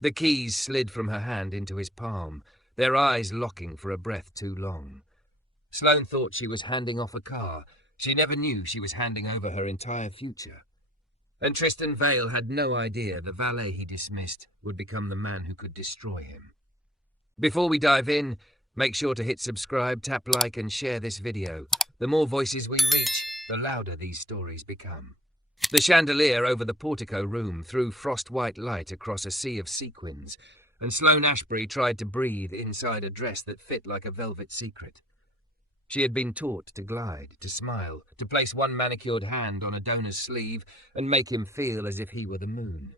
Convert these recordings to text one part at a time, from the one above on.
The keys slid from her hand into his palm, their eyes locking for a breath too long. Sloane thought she was handing off a car. She never knew she was handing over her entire future. And Tristan Vale had no idea the valet he dismissed would become the man who could destroy him. Before we dive in, make sure to hit subscribe, tap like and share this video. The more voices we reach, the louder these stories become. The chandelier over the portico room threw frost-white light across a sea of sequins, and Sloane Ashbury tried to breathe inside a dress that fit like a velvet secret. She had been taught to glide, to smile, to place one manicured hand on a donor's sleeve and make him feel as if he were the moon.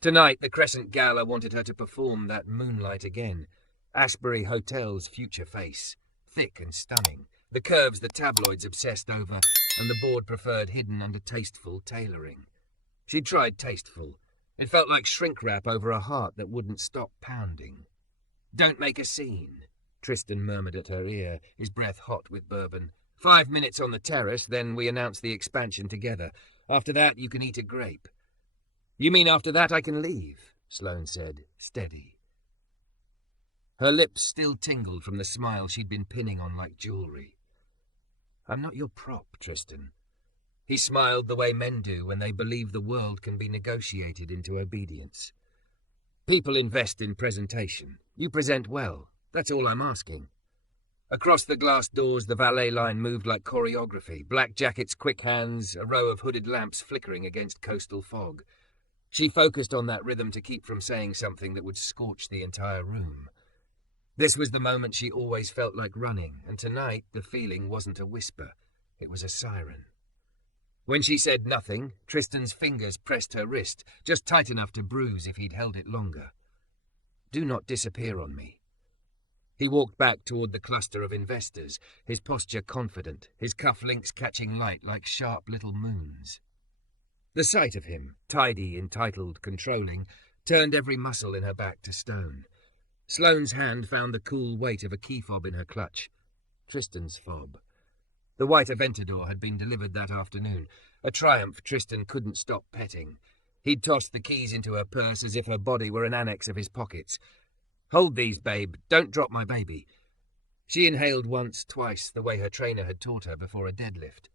Tonight, the Crescent Gala wanted her to perform that moonlight again. Ashbury Hotel's future face, thick and stunning, the curves the tabloids obsessed over, and the board preferred hidden under tasteful tailoring. She'd tried tasteful. It felt like shrink wrap over a heart that wouldn't stop pounding. "Don't make a scene," Tristan murmured at her ear, his breath hot with bourbon. 5 minutes on the terrace, then we announce the expansion together. After that, you can eat a grape. "You mean after that I can leave?" Sloane said, steady. Her lips still tingled from the smile she'd been pinning on like jewelry. "I'm not your prop, Tristan." He smiled the way men do when they believe the world can be negotiated into obedience. "People invest in presentation. You present well. That's all I'm asking." Across the glass doors, the valet line moved like choreography, black jackets, quick hands, a row of hooded lamps flickering against coastal fog. She focused on that rhythm to keep from saying something that would scorch the entire room. This was the moment she always felt like running, and tonight the feeling wasn't a whisper, it was a siren. When she said nothing, Tristan's fingers pressed her wrist, just tight enough to bruise if he'd held it longer. "Do not disappear on me." He walked back toward the cluster of investors, his posture confident, his cufflinks catching light like sharp little moons. The sight of him, tidy, entitled, controlling, turned every muscle in her back to stone. Sloane's hand found the cool weight of a key fob in her clutch. Tristan's fob. The white Aventador had been delivered that afternoon, a triumph Tristan couldn't stop petting. He'd tossed the keys into her purse as if her body were an annex of his pockets. "Hold these, babe. Don't drop my baby." She inhaled once, twice, the way her trainer had taught her before a deadlift.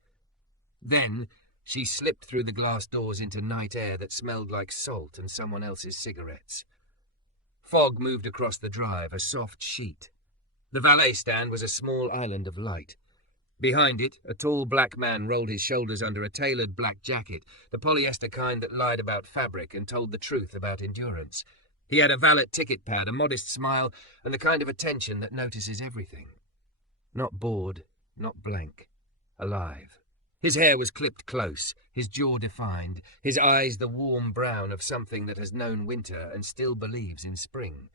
Then she slipped through the glass doors into night air that smelled like salt and someone else's cigarettes. Fog moved across the drive, a soft sheet. The valet stand was a small island of light. Behind it, a tall black man rolled his shoulders under a tailored black jacket, the polyester kind that lied about fabric and told the truth about endurance. He had a Valet ticket pad, a modest smile, and the kind of attention that notices everything. Not bored, not blank, alive. His hair was clipped close, his jaw defined, his eyes the warm brown of something that has known winter and still believes in spring.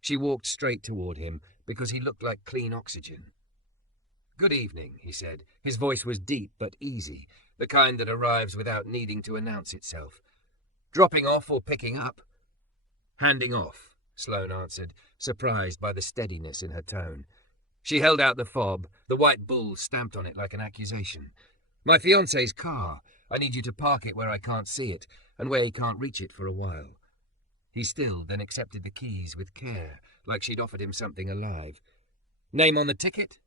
She walked straight toward him because he looked like clean oxygen. "Good evening," he said. His voice was deep but easy, the kind that arrives without needing to announce itself. "Dropping off or picking up?" "Handing off," Sloane answered, surprised by the steadiness in her tone. She held out the fob, the white bull stamped on it like an accusation. "My fiancé's car. I need you to park it where I can't see it, and where he can't reach it for a while." He stilled, then accepted the keys with care, like she'd offered him something alive. "Name on the ticket?"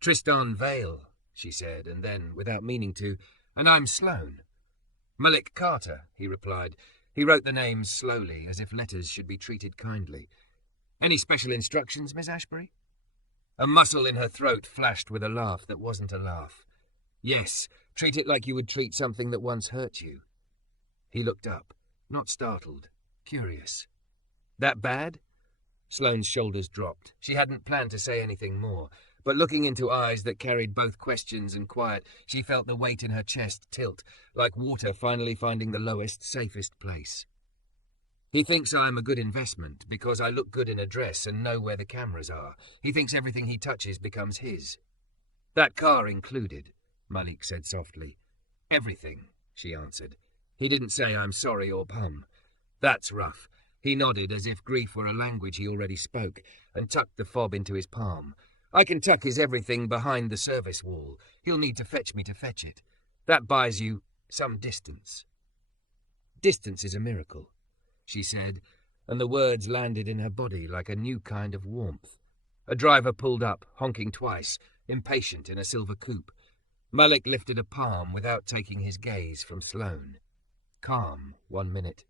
"Tristan Vale," she said, and then, without meaning to, "And I'm Sloane." "Malik Carter," he replied. He wrote the names slowly, as if letters should be treated kindly. "Any special instructions, Miss Ashbury?" A muscle in her throat flashed with a laugh that wasn't a laugh. "Yes, treat it like you would treat something that once hurt you." He looked up, not startled, curious. "That bad?" Sloane's shoulders dropped. She hadn't planned to say anything more, but looking into eyes that carried both questions and quiet, she felt the weight in her chest tilt, like water finally finding the lowest, safest place. "He thinks I am a good investment because I look good in a dress and know where the cameras are. He thinks everything he touches becomes his." "That car included," Malik said softly. "Everything," she answered. He didn't say "I'm sorry" or "Pum." "That's rough." He nodded as if grief were a language he already spoke, and tucked the fob into his palm. "I can tuck his everything behind the service wall. He'll need to fetch me to fetch it. That buys you some distance." "Distance is a miracle," she said, and the words landed in her body like a new kind of warmth. A driver pulled up, honking twice, impatient in a silver coupe. Malik lifted a palm without taking his gaze from Sloane. Calm, 1 minute.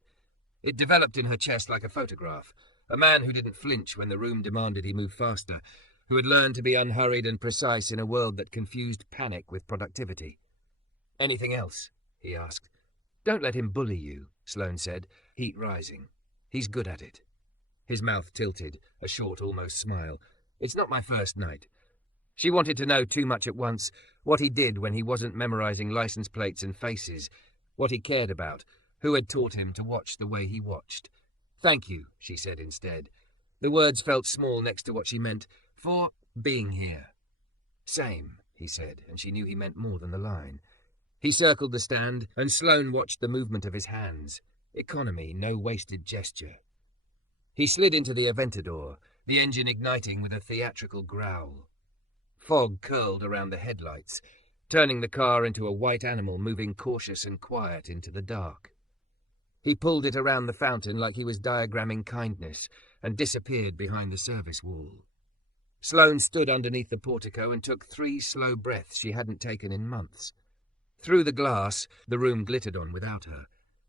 It developed in her chest like a photograph. A man who didn't flinch when the room demanded he move faster, who had learned to be unhurried and precise in a world that confused panic with productivity. "Anything else?" he asked. "Don't let him bully you," Sloane said, heat rising. "He's good at it." His mouth tilted, a short, almost smile. "It's not my first night." She wanted to know too much at once, what he did when he wasn't memorizing license plates and faces, what he cared about, who had taught him to watch the way he watched. "Thank you," she said instead. The words felt small next to what she meant, "for being here." "Same," he said, and she knew he meant more than the line. He circled the stand, and Sloane watched the movement of his hands. Economy, no wasted gesture. He slid into the Aventador, the engine igniting with a theatrical growl. Fog curled around the headlights, turning the car into a white animal moving cautious and quiet into the dark. He pulled it around the fountain like he was diagramming kindness and disappeared behind the service wall. Sloane stood underneath the portico and took 3 slow breaths she hadn't taken in months. Through the glass, the room glittered on without her.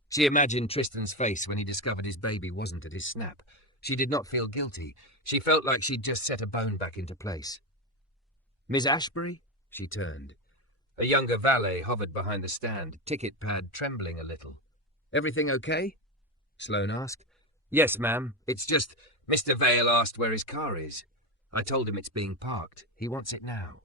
She imagined Tristan's face when he discovered his baby wasn't at his snap. She did not feel guilty. She felt like she'd just set a bone back into place. "Miss Ashbury?" She turned. A younger valet hovered behind the stand, ticket pad trembling a little. "Everything okay?" Sloane asked. "Yes, ma'am. It's just Mr. Vail asked where his car is. I told him it's being parked. He wants it now."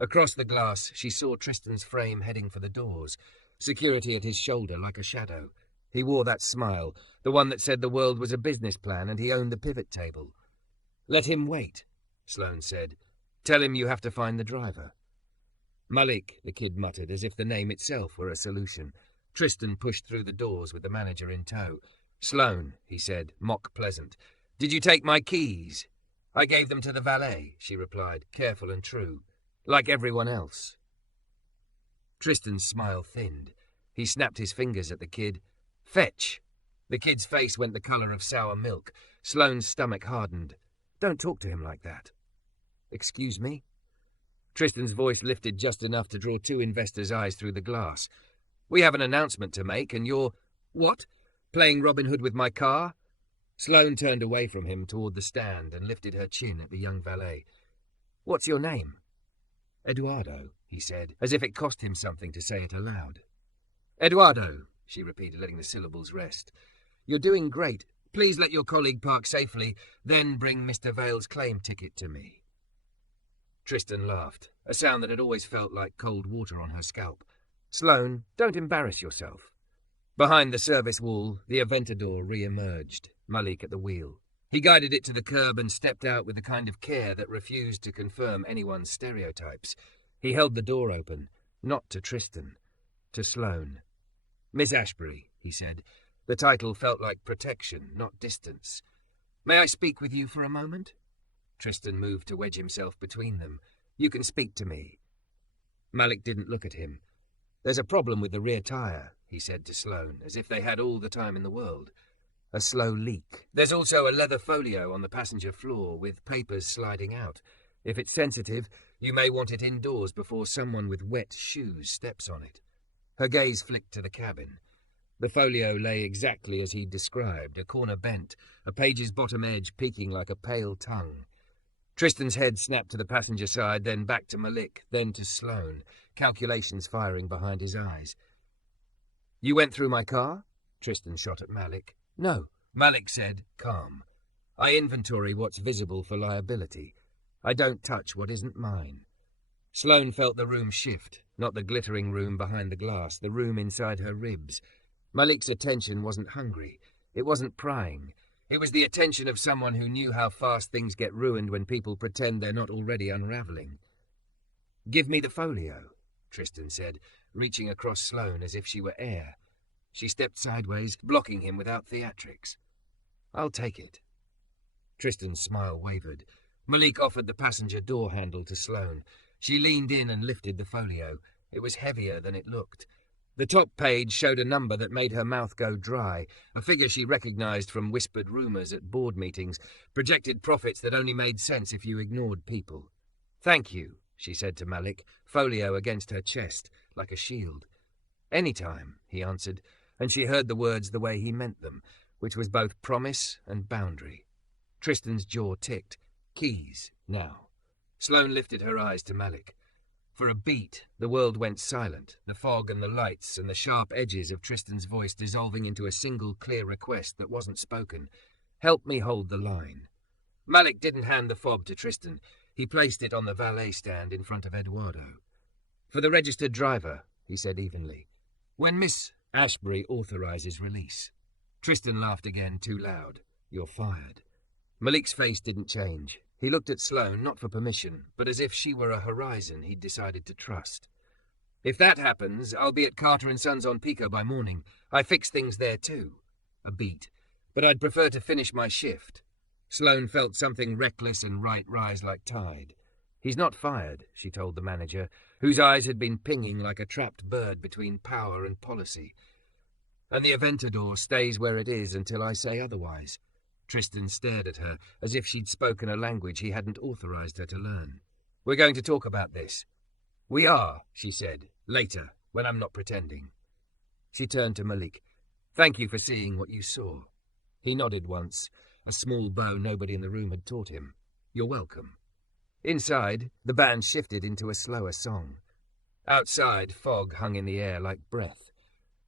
Across the glass, she saw Tristan's frame heading for the doors, security at his shoulder like a shadow. He wore that smile, the one that said the world was a business plan and he owned the pivot table. "Let him wait," Sloane said. "Tell him you have to find the driver." "Malik," the kid muttered, as if the name itself were a solution. Tristan pushed through the doors with the manager in tow. "Sloane," he said, mock pleasant. "Did you take my keys?" "I gave them to the valet," she replied, careful and true. "Like everyone else." Tristan's smile thinned. He snapped his fingers at the kid. "Fetch!" The kid's face went the colour of sour milk. Sloane's stomach hardened. "Don't talk to him like that." "Excuse me?" Tristan's voice lifted just enough to draw 2 investors' eyes through the glass. "We have an announcement to make, and you're—" "What? Playing Robin Hood with my car?" Sloane turned away from him toward the stand and lifted her chin at the young valet. "What's your name?" "Eduardo," he said, as if it cost him something to say it aloud. "Eduardo," she repeated, letting the syllables rest. "You're doing great. Please let your colleague park safely, then bring Mr. Vail's claim ticket to me." Tristan laughed, a sound that had always felt like cold water on her scalp. "Sloane, don't embarrass yourself." Behind the service wall, the Aventador re-emerged, Malik at the wheel. He guided it to the curb and stepped out with the kind of care that refused to confirm anyone's stereotypes. He held the door open, not to Tristan, to Sloane. "Miss Ashbury," he said. The title felt like protection, not distance. "May I speak with you for a moment?" Tristan moved to wedge himself between them. "You can speak to me." Malik didn't look at him. "There's a problem with the rear tire," he said to Sloane, as if they had all the time in the world. "A slow leak. There's also a leather folio on the passenger floor with papers sliding out. If it's sensitive, you may want it indoors before someone with wet shoes steps on it." Her gaze flicked to the cabin. The folio lay exactly as he'd described, a corner bent, a page's bottom edge peeking like a pale tongue. Tristan's head snapped to the passenger side, then back to Malik, then to Sloane, calculations firing behind his eyes. "You went through my car?" Tristan shot at Malik. "No," Malik said, calm. "I inventory what's visible for liability. I don't touch what isn't mine." Sloane felt the room shift, not the glittering room behind the glass, the room inside her ribs. Malik's attention wasn't hungry. It wasn't prying. It was the attention of someone who knew how fast things get ruined when people pretend they're not already unraveling. "Give me the folio," Tristan said, reaching across Sloane as if she were air. She stepped sideways, blocking him without theatrics. "I'll take it." Tristan's smile wavered. Malik offered the passenger door handle to Sloane. She leaned in and lifted the folio. It was heavier than it looked. The top page showed a number that made her mouth go dry, a figure she recognized from whispered rumors at board meetings, projected profits that only made sense if you ignored people. "Thank you," she said to Malik, folio against her chest, like a shield. "Any time," he answered, and she heard the words the way he meant them, which was both promise and boundary. Tristan's jaw ticked. Keys, now. Sloane lifted her eyes to Malik. For a beat, the world went silent, the fog and the lights and the sharp edges of Tristan's voice dissolving into a single clear request that wasn't spoken. "Help me hold the line." Malik didn't hand the fob to Tristan. He placed it on the valet stand in front of Eduardo. "For the registered driver," he said evenly. "When Miss Ashbury authorizes release." Tristan laughed again, too loud. "You're fired." Malik's face didn't change. He looked at Sloane, not for permission, but as if she were a horizon he'd decided to trust. "If that happens, I'll be at Carter & Sons on Pico by morning. I fix things there too." A beat. "But I'd prefer to finish my shift." Sloane felt something reckless and right rise like tide. "He's not fired," she told the manager, whose eyes had been pinging like a trapped bird between power and policy. "And the Aventador stays where it is until I say otherwise." Tristan stared at her, as if she'd spoken a language he hadn't authorized her to learn. "We're going to talk about this." "We are," she said. "Later, when I'm not pretending." She turned to Malik. "Thank you for seeing what you saw." He nodded once, a small bow nobody in the room had taught him. "You're welcome." Inside, the band shifted into a slower song. Outside, fog hung in the air like breath.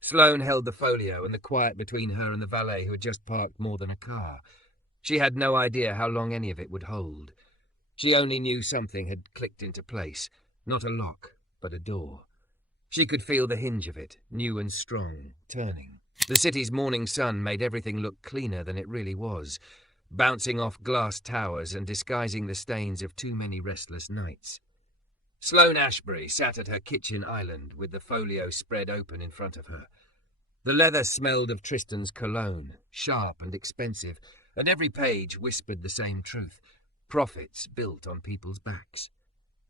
Sloane held the folio and the quiet between her and the valet who had just parked more than a car. She had no idea how long any of it would hold. She only knew something had clicked into place, not a lock, but a door. She could feel the hinge of it, new and strong, turning. The city's morning sun made everything look cleaner than it really was, bouncing off glass towers and disguising the stains of too many restless nights. Sloane Ashbury sat at her kitchen island with the folio spread open in front of her. The leather smelled of Tristan's cologne, sharp and expensive, and every page whispered the same truth: profits built on people's backs.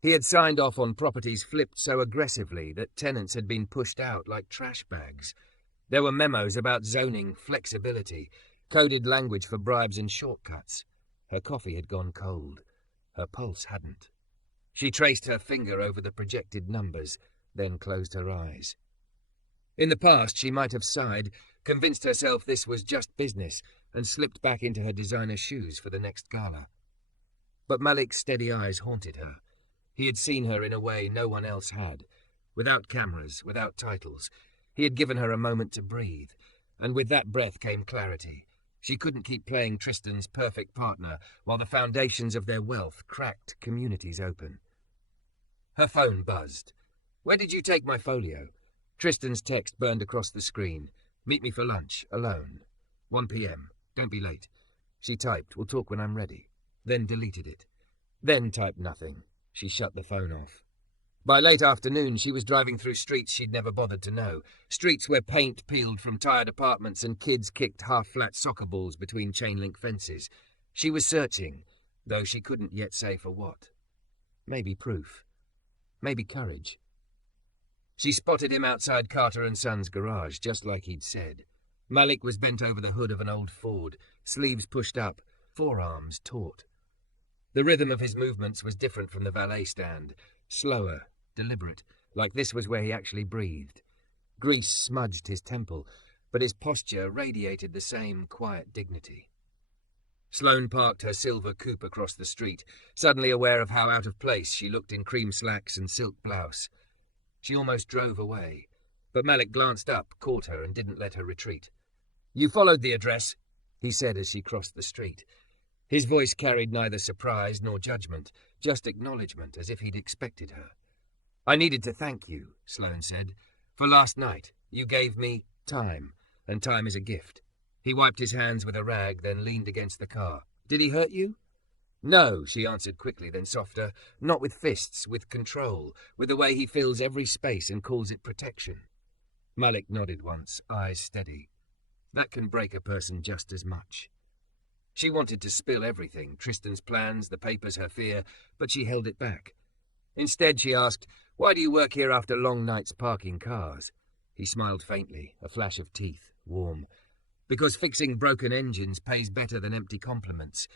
He had signed off on properties flipped so aggressively that tenants had been pushed out like trash bags. There were memos about zoning, flexibility, coded language for bribes and shortcuts. Her coffee had gone cold. Her pulse hadn't. She traced her finger over the projected numbers, then closed her eyes. In the past, she might have sighed, convinced herself this was just business, and slipped back into her designer shoes for the next gala. But Malik's steady eyes haunted her. He had seen her in a way no one else had. Without cameras, without titles. He had given her a moment to breathe, and with that breath came clarity. She couldn't keep playing Tristan's perfect partner while the foundations of their wealth cracked communities open. Her phone buzzed. "Where did you take my folio?" Tristan's text burned across the screen. "Meet me for lunch, alone. 1 p.m. Don't be late." She typed, "We'll talk when I'm ready." Then deleted it. Then typed nothing. She shut the phone off. By late afternoon, she was driving through streets she'd never bothered to know, streets where paint peeled from tired apartments and kids kicked half-flat soccer balls between chain-link fences. She was searching, though she couldn't yet say for what. Maybe proof. Maybe courage. She spotted him outside Carter & Sons' garage, just like he'd said. Malik was bent over the hood of an old Ford, sleeves pushed up, forearms taut. The rhythm of his movements was different from the valet stand, slower, deliberate, like this was where he actually breathed. Grease smudged his temple, but his posture radiated the same quiet dignity. Sloane parked her silver coupe across the street, suddenly aware of how out of place she looked in cream slacks and silk blouse. She almost drove away, but Malik glanced up, caught her, and didn't let her retreat. "You followed the address," he said as she crossed the street. His voice carried neither surprise nor judgment, just acknowledgement, as if he'd expected her. "I needed to thank you," Sloane said. "For last night, you gave me time, and time is a gift." He wiped his hands with a rag, then leaned against the car. "Did he hurt you?" "No," she answered quickly, then softer. "Not with fists, with control, with the way he fills every space and calls it protection." Malik nodded once, eyes steady. That can break a person just as much. She wanted to spill everything, Tristan's plans, the papers, her fear, but she held it back. Instead, she asked, "Why do you work here after long nights parking cars?" He smiled faintly, a flash of teeth, warm. Because fixing broken engines pays better than empty compliments.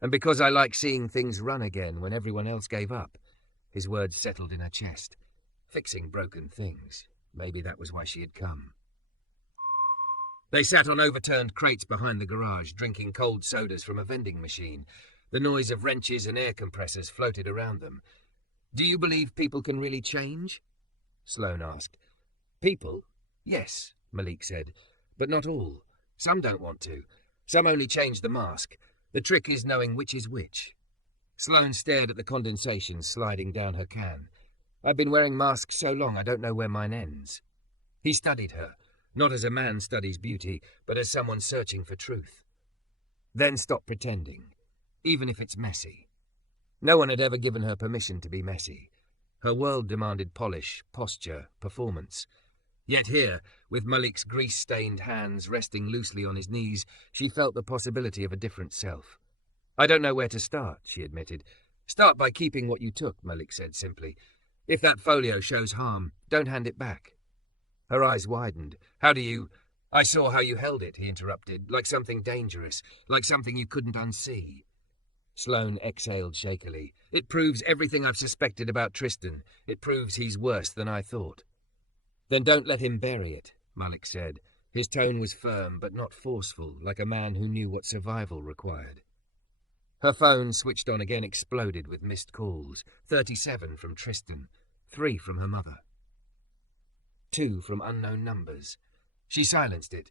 And because I like seeing things run again when everyone else gave up. His words settled in her chest. Fixing broken things. Maybe that was why she had come. They sat on overturned crates behind the garage, drinking cold sodas from a vending machine. The noise of wrenches and air compressors floated around them. "Do you believe people can really change?" Sloane asked. "People? Yes," Malik said. "But not all. Some don't want to. Some only change the mask. The trick is knowing which is which." Sloane stared at the condensation sliding down her can. "I've been wearing masks so long I don't know where mine ends." He studied her, not as a man studies beauty, but as someone searching for truth. "Then stop pretending, even if it's messy." No one had ever given her permission to be messy. Her world demanded polish, posture, performance. Yet here, with Malik's grease-stained hands resting loosely on his knees, she felt the possibility of a different self. "I don't know where to start," she admitted. "Start by keeping what you took," Malik said simply. "If that folio shows harm, don't hand it back." Her eyes widened. "How do you—" "I saw how you held it," he interrupted, "like something dangerous, like something you couldn't unsee." Sloane exhaled shakily. "It proves everything I've suspected about Tristan. It proves he's worse than I thought." "Then don't let him bury it," Malik said. His tone was firm but not forceful, like a man who knew what survival required. Her phone, switched on again, exploded with missed calls. 37 from Tristan, 3 from her mother. 2 from unknown numbers. She silenced it.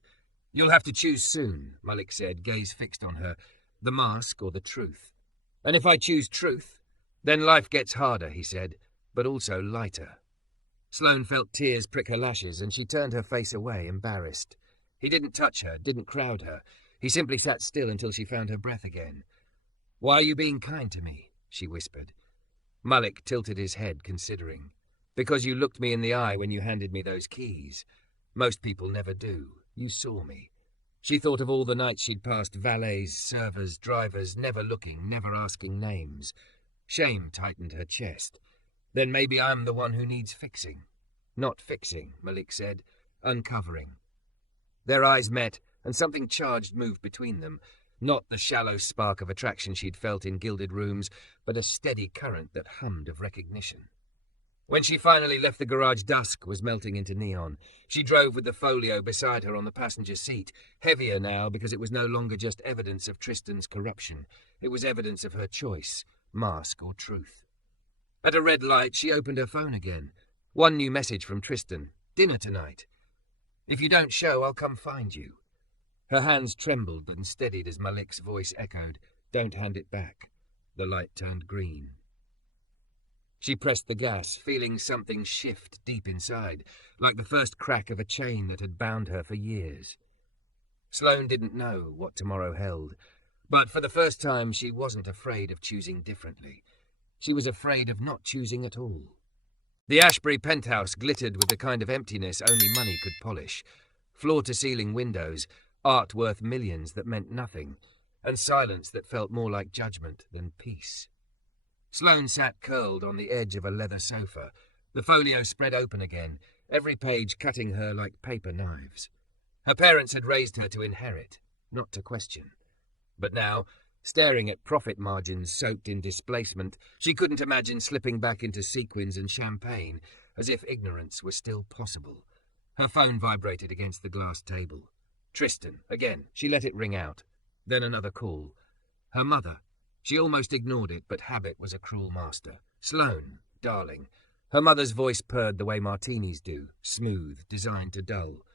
"You'll have to choose soon," Malik said, gaze fixed on her. "The mask or the truth." "And if I choose truth, then life gets harder," he said, "but also lighter." Sloane felt tears prick her lashes, and she turned her face away, embarrassed. He didn't touch her, didn't crowd her. He simply sat still until she found her breath again. "Why are you being kind to me?" she whispered. Malik tilted his head, considering. "Because you looked me in the eye when you handed me those keys. Most people never do. You saw me." She thought of all the nights she'd passed valets, servers, drivers, never looking, never asking names. Shame tightened her chest. "Then maybe I'm the one who needs fixing." "Not fixing," Malik said. "Uncovering." Their eyes met, and something charged moved between them. Not the shallow spark of attraction she'd felt in gilded rooms, but a steady current that hummed of recognition. When she finally left the garage, dusk was melting into neon. She drove with the folio beside her on the passenger seat, heavier now because it was no longer just evidence of Tristan's corruption. It was evidence of her choice, mask or truth. At a red light, she opened her phone again. One new message from Tristan. "Dinner tonight. If you don't show, I'll come find you." Her hands trembled but steadied as Malik's voice echoed, "Don't hand it back." The light turned green. She pressed the gas, feeling something shift deep inside, like the first crack of a chain that had bound her for years. Sloane didn't know what tomorrow held, but for the first time she wasn't afraid of choosing differently. She was afraid of not choosing at all. The Ashbury penthouse glittered with the kind of emptiness only money could polish. Floor-to-ceiling windows, art worth millions that meant nothing, and silence that felt more like judgment than peace. Sloane sat curled on the edge of a leather sofa, the folio spread open again, every page cutting her like paper knives. Her parents had raised her to inherit, not to question. But now, staring at profit margins soaked in displacement, she couldn't imagine slipping back into sequins and champagne, as if ignorance were still possible. Her phone vibrated against the glass table. Tristan, again. She let it ring out. Then another call. Her mother. She almost ignored it, but habit was a cruel master. "Sloane, darling." Her mother's voice purred the way martinis do, smooth, designed to dull.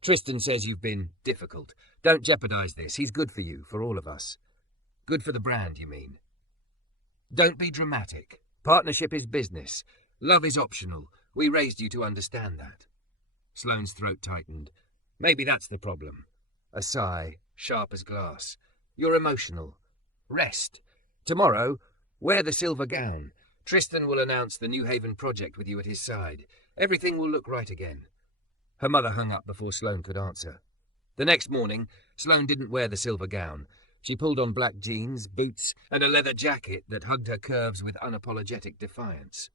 "Tristan says you've been difficult. Don't jeopardize this. He's good for you, for all of us." "Good for the brand, you mean?" "Don't be dramatic. Partnership is business. Love is optional. We raised you to understand that." Sloane's throat tightened. "Maybe that's the problem." A sigh, sharp as glass. "You're emotional. Rest. Tomorrow, wear the silver gown. Tristan will announce the New Haven project with you at his side. Everything will look right again." Her mother hung up before Sloane could answer. The next morning, Sloane didn't wear the silver gown. She pulled on black jeans, boots, and a leather jacket that hugged her curves with unapologetic defiance.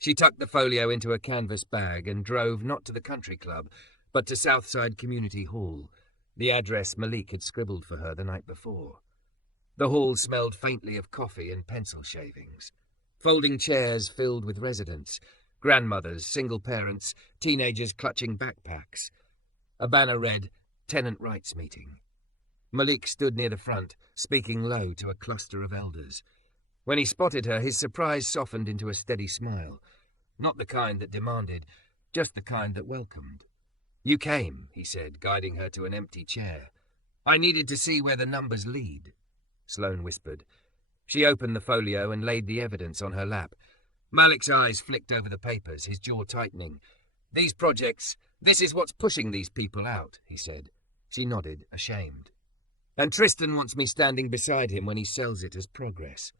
She tucked the folio into a canvas bag and drove not to the country club, but to Southside Community Hall, the address Malik had scribbled for her the night before. The hall smelled faintly of coffee and pencil shavings. Folding chairs filled with residents, grandmothers, single parents, teenagers clutching backpacks. A banner read, Tenant Rights Meeting. Malik stood near the front, speaking low to a cluster of elders. When he spotted her, his surprise softened into a steady smile. Not the kind that demanded, just the kind that welcomed. You came, he said, guiding her to an empty chair. I needed to see where the numbers lead, Sloane whispered. She opened the folio and laid the evidence on her lap. Malik's eyes flicked over the papers, his jaw tightening. These projects, this is what's pushing these people out, he said. She nodded, ashamed. And Tristan wants me standing beside him when he sells it as progress.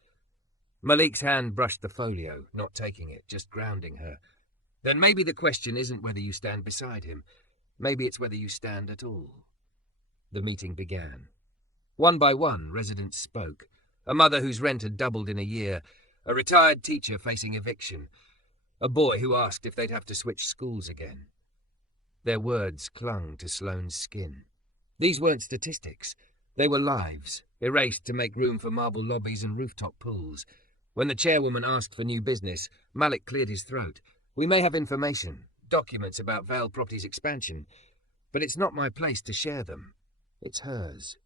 Malik's hand brushed the folio, not taking it, just grounding her. Then maybe the question isn't whether you stand beside him. Maybe it's whether you stand at all. The meeting began. One by one, residents spoke. A mother whose rent had doubled in a year, a retired teacher facing eviction, a boy who asked if they'd have to switch schools again. Their words clung to Sloane's skin. These weren't statistics. They were lives, erased to make room for marble lobbies and rooftop pools. When the chairwoman asked for new business, Malik cleared his throat. We may have information, documents about Val Properties' expansion, but it's not my place to share them. It's hers.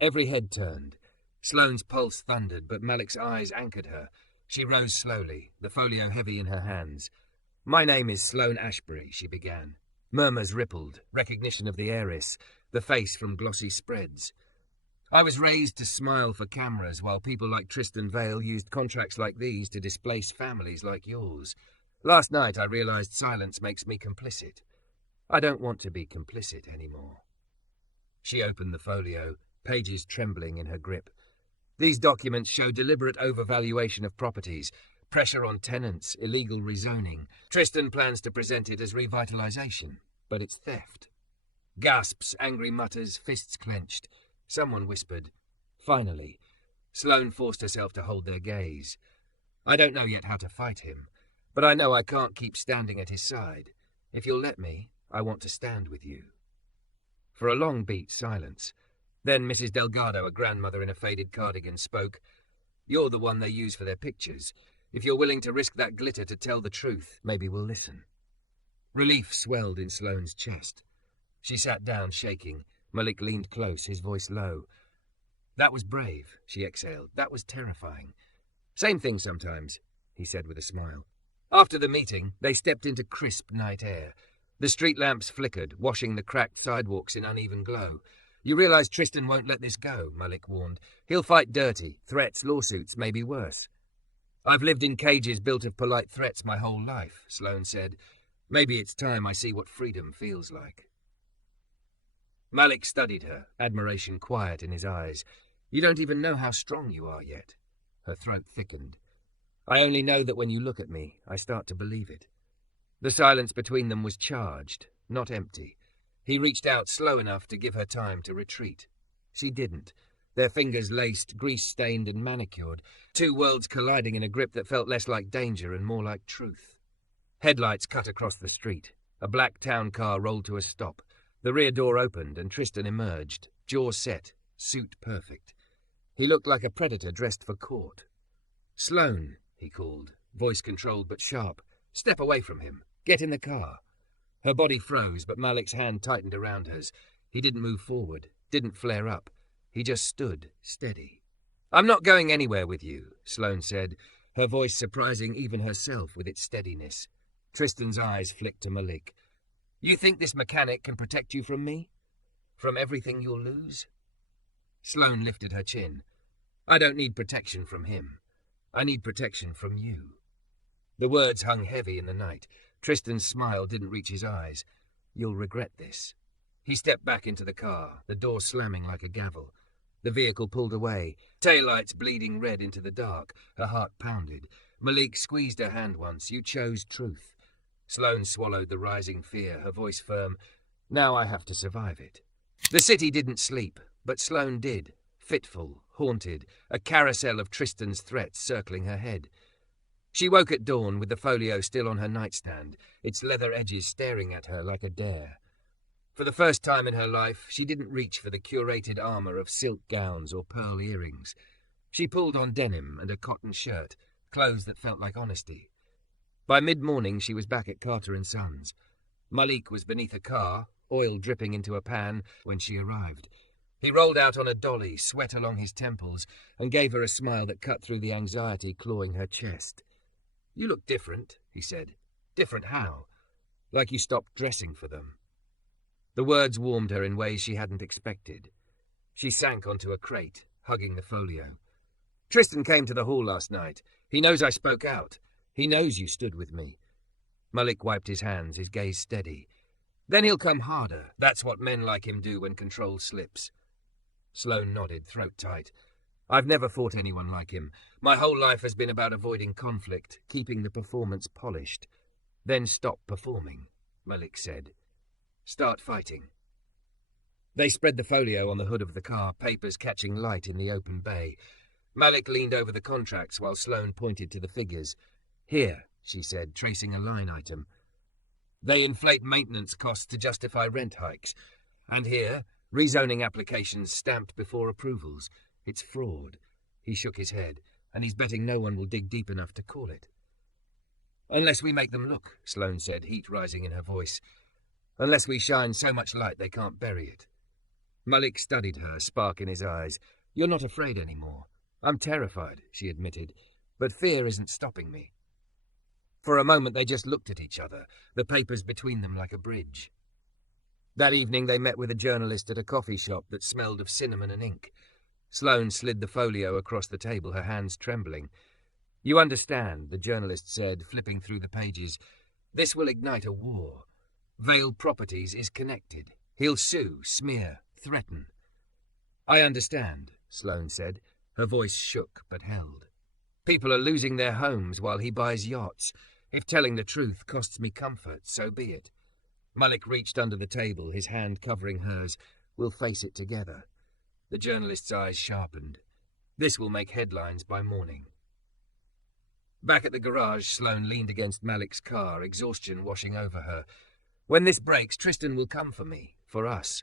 Every head turned. Sloane's pulse thundered, but Malik's eyes anchored her. She rose slowly, the folio heavy in her hands. My name is Sloane Ashbury, she began. Murmurs rippled, recognition of the heiress, the face from glossy spreads. I was raised to smile for cameras while people like Tristan Vale used contracts like these to displace families like yours. Last night I realized silence makes me complicit. I don't want to be complicit anymore. She opened the folio, pages trembling in her grip. These documents show deliberate overvaluation of properties, pressure on tenants, illegal rezoning. Tristan plans to present it as revitalization, but it's theft. Gasps, angry mutters, fists clenched. Someone whispered, finally. Sloane forced herself to hold their gaze. I don't know yet how to fight him, but I know I can't keep standing at his side. If you'll let me, I want to stand with you. For a long beat, silence. Then Mrs. Delgado, a grandmother in a faded cardigan, spoke. You're the one they use for their pictures. If you're willing to risk that glitter to tell the truth, maybe we'll listen. Relief swelled in Sloane's chest. She sat down, shaking. Malik leaned close, his voice low. That was brave, she exhaled. That was terrifying. Same thing sometimes, he said with a smile. After the meeting, they stepped into crisp night air. The street lamps flickered, washing the cracked sidewalks in uneven glow. You realize Tristan won't let this go, Malik warned. He'll fight dirty, threats, lawsuits, maybe worse. I've lived in cages built of polite threats my whole life, Sloane said. Maybe it's time I see what freedom feels like. Malik studied her, admiration quiet in his eyes. You don't even know how strong you are yet. Her throat thickened. I only know that when you look at me, I start to believe it. The silence between them was charged, not empty. He reached out slow enough to give her time to retreat. She didn't. Their fingers laced, grease-stained and manicured, two worlds colliding in a grip that felt less like danger and more like truth. Headlights cut across the street. A black town car rolled to a stop. The rear door opened and Tristan emerged, jaw set, suit perfect. He looked like a predator dressed for court. Sloane, he called, voice controlled but sharp. Step away from him. Get in the car. Her body froze, but Malik's hand tightened around hers. He didn't move forward, didn't flare up. He just stood, steady. I'm not going anywhere with you, Sloane said, her voice surprising even herself with its steadiness. Tristan's eyes flicked to Malik. You think this mechanic can protect you from me? From everything you'll lose? Sloane lifted her chin. I don't need protection from him. I need protection from you. The words hung heavy in the night. Tristan's smile didn't reach his eyes. You'll regret this. He stepped back into the car, the door slamming like a gavel. The vehicle pulled away, taillights bleeding red into the dark. Her heart pounded. Malik squeezed her hand once. You chose truth. Sloane swallowed the rising fear, her voice firm. Now I have to survive it. The city didn't sleep, but Sloane did. Fitful, haunted, a carousel of Tristan's threats circling her head. She woke at dawn with the folio still on her nightstand, its leather edges staring at her like a dare. For the first time in her life, she didn't reach for the curated armour of silk gowns or pearl earrings. She pulled on denim and a cotton shirt, clothes that felt like honesty. By mid-morning, she was back at Carter & Sons. Malik was beneath a car, oil dripping into a pan, when she arrived. He rolled out on a dolly, sweat along his temples, and gave her a smile that cut through the anxiety clawing her chest. "You look different," he said. "Different how?" "Like you stopped dressing for them." The words warmed her in ways she hadn't expected. She sank onto a crate, hugging the folio. "Tristan came to the hall last night. He knows I spoke out. He knows you stood with me." Malik wiped his hands, his gaze steady. "Then he'll come harder. That's what men like him do when control slips." Sloane nodded, throat tight. "I've never fought anyone like him. My whole life has been about avoiding conflict, keeping the performance polished. Then stop performing," Malik said. "Start fighting." They spread the folio on the hood of the car, papers catching light in the open bay. Malik leaned over the contracts while Sloane pointed to the figures. "Here," she said, tracing a line item. "They inflate maintenance costs to justify rent hikes. And here, rezoning applications stamped before approvals. It's fraud." He shook his head, and he's betting no one will dig deep enough to call it. "Unless we make them look," Sloane said, heat rising in her voice. "Unless we shine so much light they can't bury it." Malik studied her, a spark in his eyes. "You're not afraid anymore." "I'm terrified," she admitted, "but fear isn't stopping me." For a moment they just looked at each other, the papers between them like a bridge. That evening they met with a journalist at a coffee shop that smelled of cinnamon and ink. Sloane slid the folio across the table, her hands trembling. "You understand," the journalist said, flipping through the pages. "This will ignite a war. Vail Properties is connected. He'll sue, smear, threaten." "I understand," Sloane said. Her voice shook but held. "People are losing their homes while he buys yachts. If telling the truth costs me comfort, so be it." Malik reached under the table, his hand covering hers. "We'll face it together." The journalist's eyes sharpened. "This will make headlines by morning." Back at the garage, Sloane leaned against Malik's car, exhaustion washing over her. "When this breaks, Tristan will come for me, for us."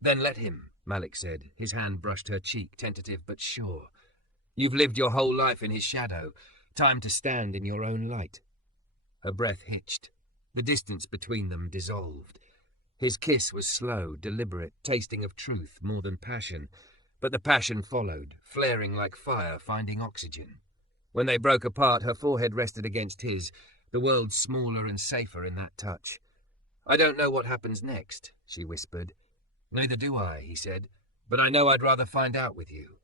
"Then let him," Malik said. His hand brushed her cheek, tentative but sure. "You've lived your whole life in his shadow. Time to stand in your own light." Her breath hitched. The distance between them dissolved. His kiss was slow, deliberate, tasting of truth more than passion. But the passion followed, flaring like fire, finding oxygen. When they broke apart, her forehead rested against his, the world smaller and safer in that touch. "I don't know what happens next," she whispered. "Neither do I," he said, "but I know I'd rather find out with you."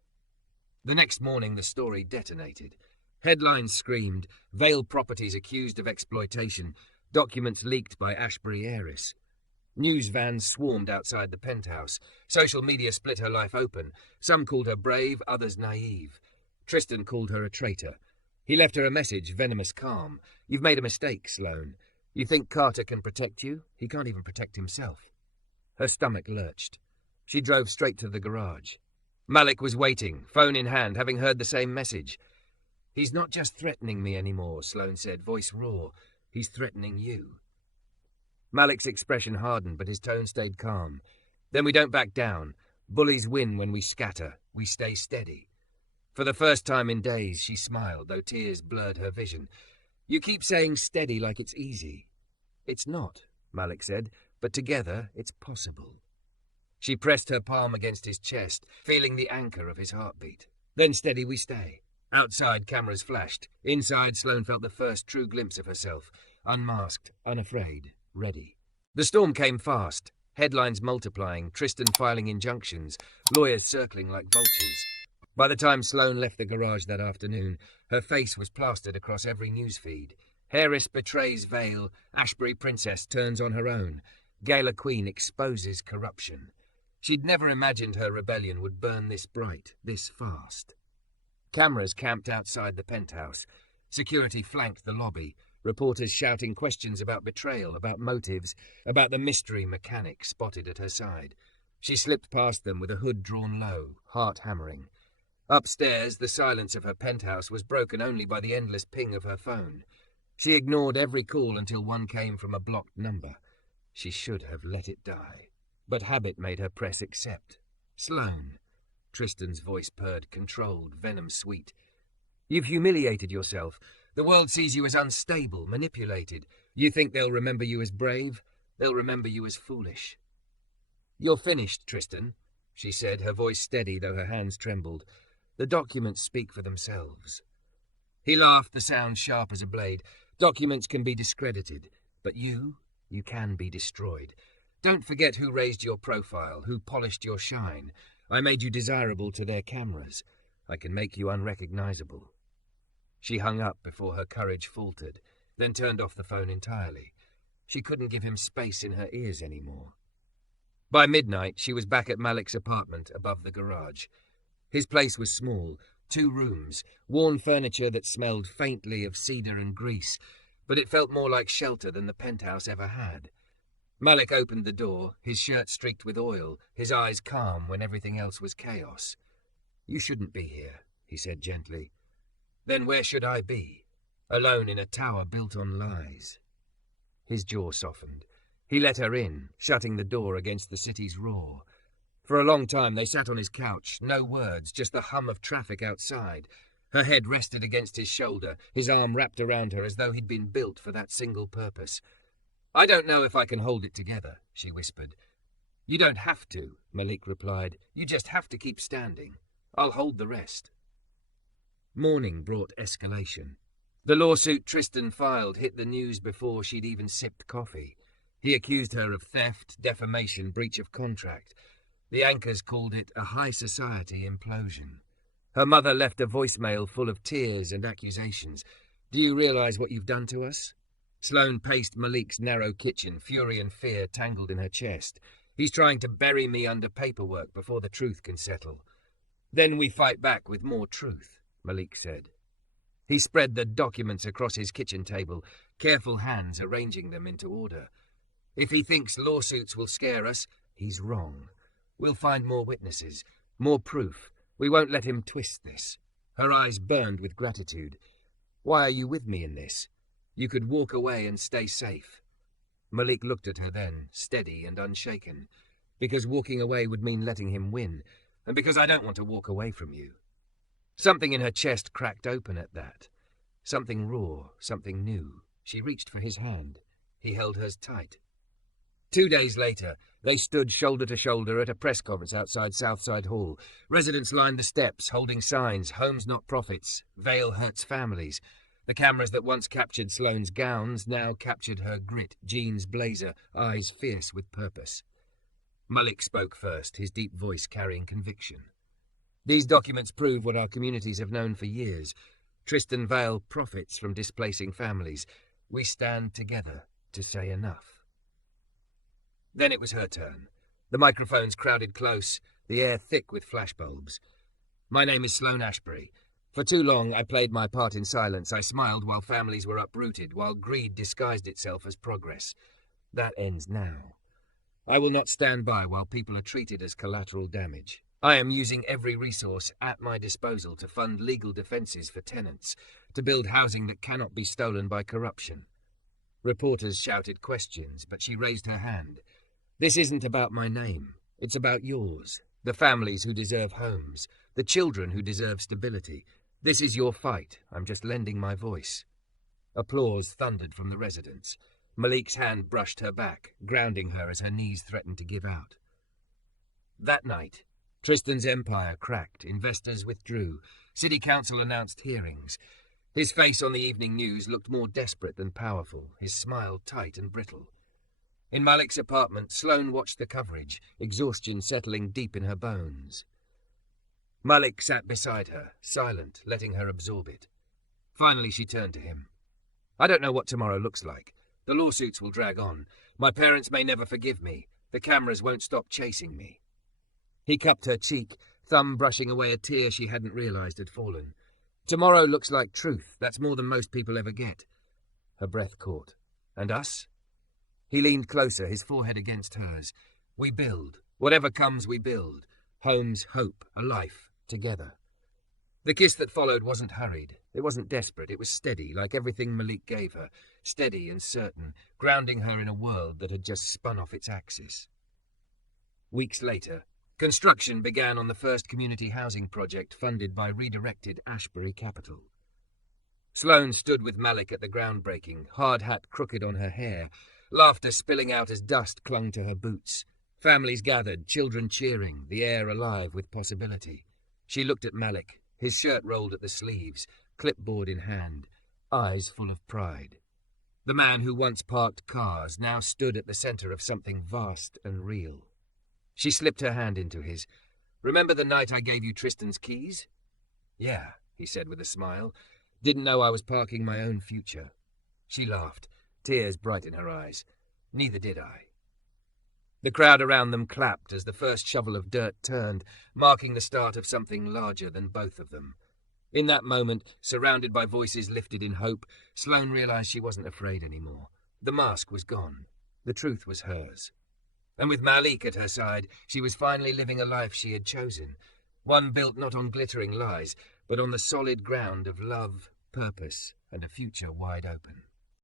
The next morning the story detonated. Headlines screamed, Vail Properties accused of exploitation, documents leaked by Ashbury heiress. News vans swarmed outside the penthouse. Social media split her life open. Some called her brave, others naive. Tristan called her a traitor. He left her a message, venomous calm. "You've made a mistake, Sloane. You think Carter can protect you? He can't even protect himself." Her stomach lurched. She drove straight to the garage. Malik was waiting, phone in hand, having heard the same message. "He's not just threatening me anymore," Sloane said, voice raw. "He's threatening you." Malik's expression hardened, but his tone stayed calm. "Then we don't back down. Bullies win when we scatter. We stay steady." For the first time in days, she smiled, though tears blurred her vision. "You keep saying steady like it's easy." "It's not," Malik said, "but together it's possible." She pressed her palm against his chest, feeling the anchor of his heartbeat. "Then steady we stay." Outside, cameras flashed. Inside, Sloane felt the first true glimpse of herself. Unmasked, unafraid, ready. The storm came fast. Headlines multiplying, Tristan filing injunctions, lawyers circling like vultures. By the time Sloane left the garage that afternoon, her face was plastered across every newsfeed. Heiress betrays Vail, Ashbury princess turns on her own, Gala Queen exposes corruption. She'd never imagined her rebellion would burn this bright, this fast. Cameras camped outside the penthouse. Security flanked the lobby, reporters shouting questions about betrayal, about motives, about the mystery mechanic spotted at her side. She slipped past them with a hood drawn low, heart hammering. Upstairs, the silence of her penthouse was broken only by the endless ping of her phone. She ignored every call until one came from a blocked number. She should have let it die, but habit made her press accept. Sloane. Tristan's voice purred, controlled, venom-sweet. You've humiliated yourself. The world sees you as unstable, manipulated. You think they'll remember you as brave? They'll remember you as foolish. You're finished, Tristan, she said, her voice steady though her hands trembled. The documents speak for themselves. He laughed, the sound sharp as a blade. Documents can be discredited, but you can be destroyed. Don't forget who raised your profile, who polished your shine. I made you desirable to their cameras. I can make you unrecognizable. She hung up before her courage faltered, then turned off the phone entirely. She couldn't give him space in her ears anymore. By midnight, she was back at Malik's apartment above the garage. His place was small, 2 rooms, worn furniture that smelled faintly of cedar and grease, but it felt more like shelter than the penthouse ever had. Malik opened the door, his shirt streaked with oil, his eyes calm when everything else was chaos. You shouldn't be here, he said gently. Then where should I be? Alone in a tower built on lies. His jaw softened. He let her in, shutting the door against the city's roar. For a long time they sat on his couch, no words, just the hum of traffic outside. Her head rested against his shoulder, his arm wrapped around her as though he'd been built for that single purpose. I don't know if I can hold it together, she whispered. You don't have to, Malik replied. You just have to keep standing. I'll hold the rest. Morning brought escalation. The lawsuit Tristan filed hit the news before she'd even sipped coffee. He accused her of theft, defamation, breach of contract. The anchors called it a high society implosion. Her mother left a voicemail full of tears and accusations. Do you realize what you've done to us? Sloane paced Malik's narrow kitchen, fury and fear tangled in her chest. He's trying to bury me under paperwork before the truth can settle. Then we fight back with more truth, Malik said. He spread the documents across his kitchen table, careful hands arranging them into order. If he thinks lawsuits will scare us, he's wrong. We'll find more witnesses, more proof. We won't let him twist this. Her eyes burned with gratitude. Why are you with me in this? You could walk away and stay safe. Malik looked at her then, steady and unshaken. Because walking away would mean letting him win, and because I don't want to walk away from you. Something in her chest cracked open at that. Something raw, something new. She reached for his hand. He held hers tight. 2 days later, they stood shoulder to shoulder at a press conference outside Southside Hall. Residents lined the steps, holding signs, homes not profits, Vale hurts families. The cameras that once captured Sloane's gowns now captured her grit, jeans blazer, eyes fierce with purpose. Malik spoke first, his deep voice carrying conviction. These documents prove what our communities have known for years. Tristan Vale profits from displacing families. We stand together to say enough. Then it was her turn. The microphones crowded close, the air thick with flashbulbs. My name is Sloane Ashbury. For too long I played my part in silence. I smiled while families were uprooted, while greed disguised itself as progress. That ends now. I will not stand by while people are treated as collateral damage. I am using every resource at my disposal to fund legal defences for tenants, to build housing that cannot be stolen by corruption. Reporters shouted questions, but she raised her hand. This isn't about my name. It's about yours, the families who deserve homes, the children who deserve stability. This is your fight. I'm just lending my voice. Applause thundered from the residents. Malik's hand brushed her back, grounding her as her knees threatened to give out. That night, Tristan's empire cracked, investors withdrew, city council announced hearings. His face on the evening news looked more desperate than powerful, his smile tight and brittle. In Malik's apartment, Sloane watched the coverage, exhaustion settling deep in her bones. Malik sat beside her, silent, letting her absorb it. Finally she turned to him. I don't know what tomorrow looks like. The lawsuits will drag on. My parents may never forgive me. The cameras won't stop chasing me. He cupped her cheek, thumb brushing away a tear she hadn't realized had fallen. Tomorrow looks like truth. That's more than most people ever get. Her breath caught. And us? He leaned closer, his forehead against hers. We build. Whatever comes, we build. Homes, hope, a life, together. The kiss that followed wasn't hurried. It wasn't desperate. It was steady, like everything Malik gave her. Steady and certain, grounding her in a world that had just spun off its axis. Weeks later, construction began on the first community housing project funded by redirected Ashbury capital. Sloane stood with Malik at the groundbreaking, hard hat crooked on her hair, laughter spilling out as dust clung to her boots. Families gathered, children cheering, the air alive with possibility. She looked at Malik, his shirt rolled at the sleeves, clipboard in hand, eyes full of pride. The man who once parked cars now stood at the center of something vast and real. She slipped her hand into his. "Remember the night I gave you Tristan's keys?" "Yeah," he said with a smile. "Didn't know I was parking my own future." She laughed, tears bright in her eyes. "Neither did I." The crowd around them clapped as the first shovel of dirt turned, marking the start of something larger than both of them. In that moment, surrounded by voices lifted in hope, Sloane realized she wasn't afraid anymore. The mask was gone. The truth was hers. And with Malik at her side, she was finally living a life she had chosen, one built not on glittering lies, but on the solid ground of love, purpose, and a future wide open.